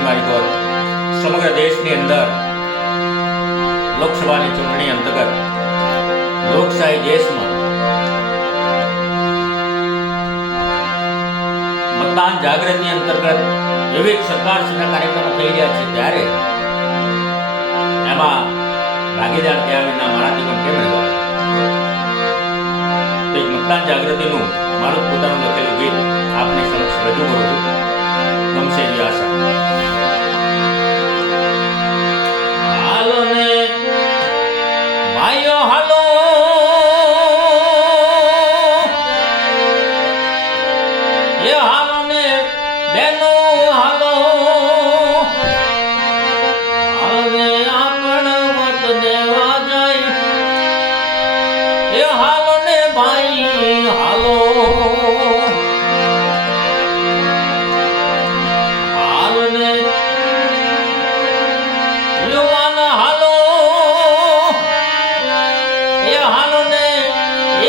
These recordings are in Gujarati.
વિનંતી મારી પર સમગ્ર દેશની અંદર લોકસભાની ચૂંટણી અંતર્ગત લોકશાહી દેશમાં મતદાન જાગૃતિ અંતર્ગત વિવિધ સરકારશ્રીના કાર્યક્રમો થઈ રહ્યા છે, ત્યારે એમાં ભાગીદાર થયા વિના મારાથી પણ કેમ રહેવાય? મતદાન જાગૃતિનું મારું પોતાનું લખેલું ગીત આપની સમક્ષ રજૂ કરું છું. ગમશે એવી આશા. હાલો ને ભાઈઓ હાલો, એ હાલો ને બેનો હાલો, હાલો ને આપણ મત દેવા જાય, એ હાલો ને ભાઈ હાલો, હાલો ને યુવાન હાલો, એ હાલો ને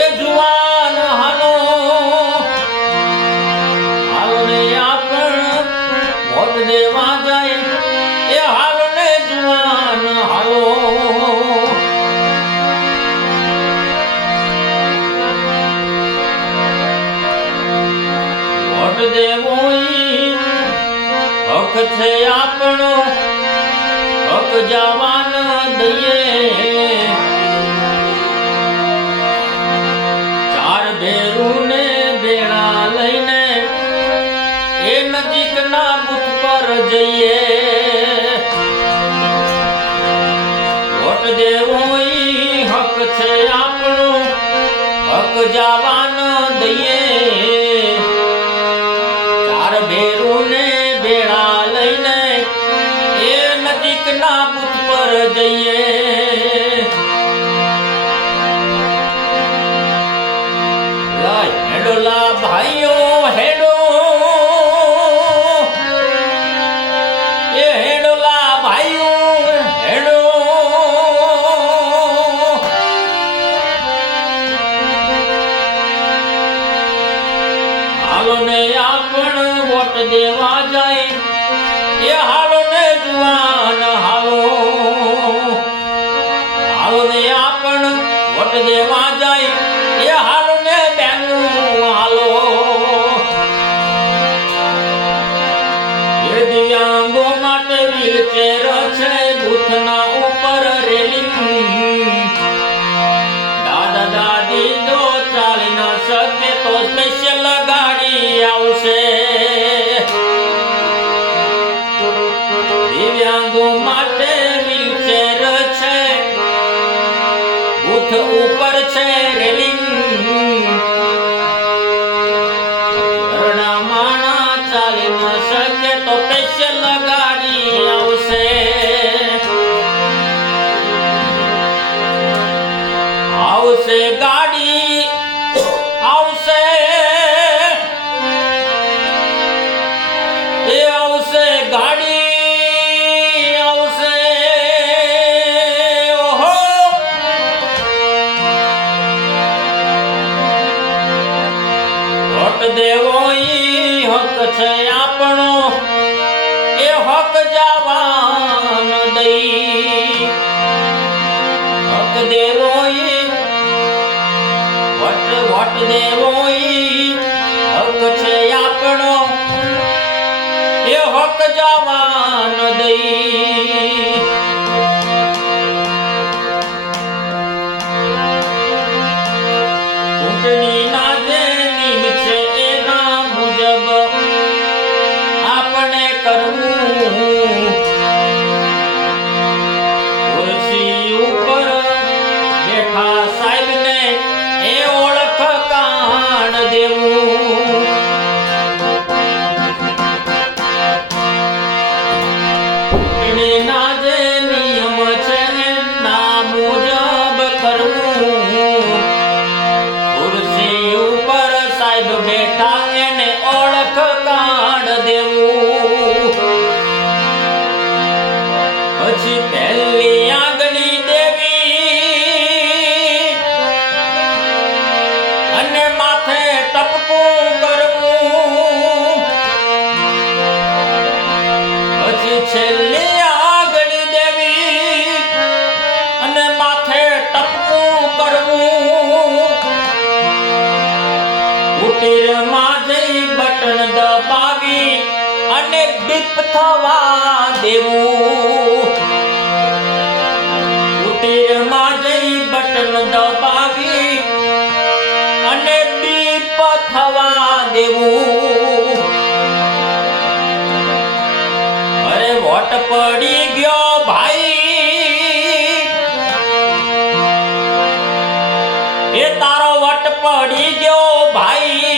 એ જુવાન હાલો, હાલો ને આપણ વોટ દેવા જાય, એ હાલો ને જુવાન હાલો. વોટ દેવો ઈ હક છે આપણો, હક જવાન દઈએ, ચાર ભેરું ને બેડા લઈને એ નજીકના બુથ પર જઈએ. વોટ દેવો ઈ હક છે આપણો, હક જવાન દઈએ, ભેરું ને બેડા લઈને એ નજીકના બુથ પર જઈએ. હેડો લા ભાઈઓ હેડો, એ હેડો લા ભાઈઓ હેડો, હાલો ને આપણ વોટ દેવા જાય, એ હાલો ને જુવાન હાલો, હાલો ને આપણ વોટ દેવા જાય, એ હાલો ને બેનું હાલો. એ દિવ્યાંગો માટે વ્હીલચેર છે, બૂથના ઉપર રેલિંગ, દાદા દાદી જો ચાલી ન શકે તો સ્પેશિયલ ગાડી આવશે. દિવ્યાંગો માટે વ્હીલચેર છે, બૂથ ઉપર છે રેલિંગ, ઘરડા માણા ચાલી ન શકે તો સ્પેશિયલ ગાડી આવશે. આવશે ગાડી આવશે, એ આવશે ગાડી આવશે. ઓહો, વોટ દેવો ઈ હક છે આપણો, એ હક જવાન દઈ, હક દેવો ઈ વોટ દેવો ઈ હક છે આપણો, એ હક જવાન દઈ. ચૂંટણીના જે નિયમ છે એના મુજબ આપણે કરવું, ખુરશી ઉપર બેઠા સાહેબને એ ઓળખ કાણ દેવું. ચૂંટણી કુટીરમાં જઈ બટન દબાવી અને દીપ થવા દેવું. કુટીરમાં જઈ બટન દબાવી અને દીપ થવા દેવું. અરે વોટ પડી ગયો ભાઈ, એ તારો વટ પડી ગયો ભાઈ.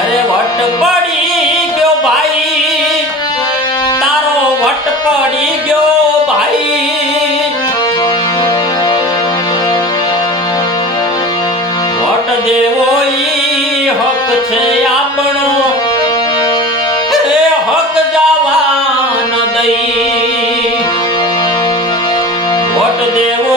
અરે વટ પડી ગયો ભાઈ, તારો વટ પડી ગયો ભાઈ. વટ દેવો ઈ હક છે આપણો, એ હક જવા ન દઈ. વટ દેવો